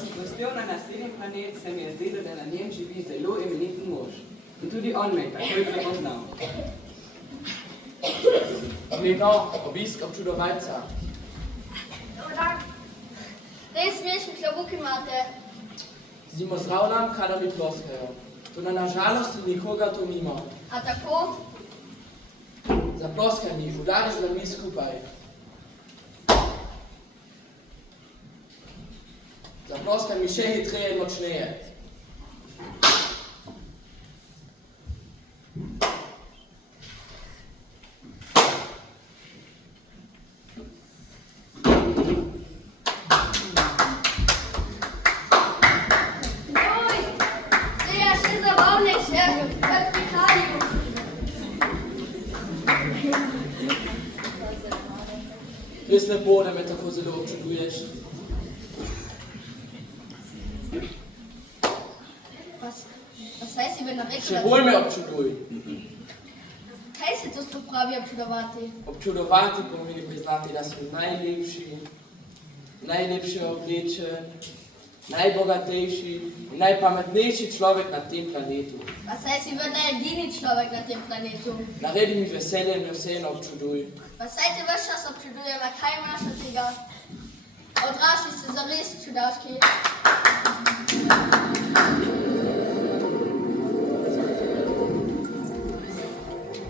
si gostil na naslednji planet, se mi je zdelo, da na njem živi zelo imeniten mož. In tudi on me je takoj prepoznal. Gledno, obisk občudovalca. Dobar dan. Res smešni klobuki imate. Zdimo zdrav nam, kadar mi ploskajo. Toda na žalost nikoga tu mimo. A tako? Zaploskaj mi, udari z dlanmi skupaj. Zaploskaj mi še hitreje in močneje. Oj, zdaj je še zabavnejše, kot v Italiju. Res lepo, da me tako zelo občuduješ. Pa saj si vedno rekel, Še bolj me občuduj. Kaj se to sploh pravi občudovati? Občudovati pomeni priznati, da sem najlepši, najlepše oblečen, najbogatejši in najpametnejši človek na tem planetu. Pa saj si vedno edini človek na tem planetu. Naredi mi veselje in me vseeno občuduj. Pa saj te ves čas občudujem, a kaj imaš od tega? Odrasli ste zares čudaški.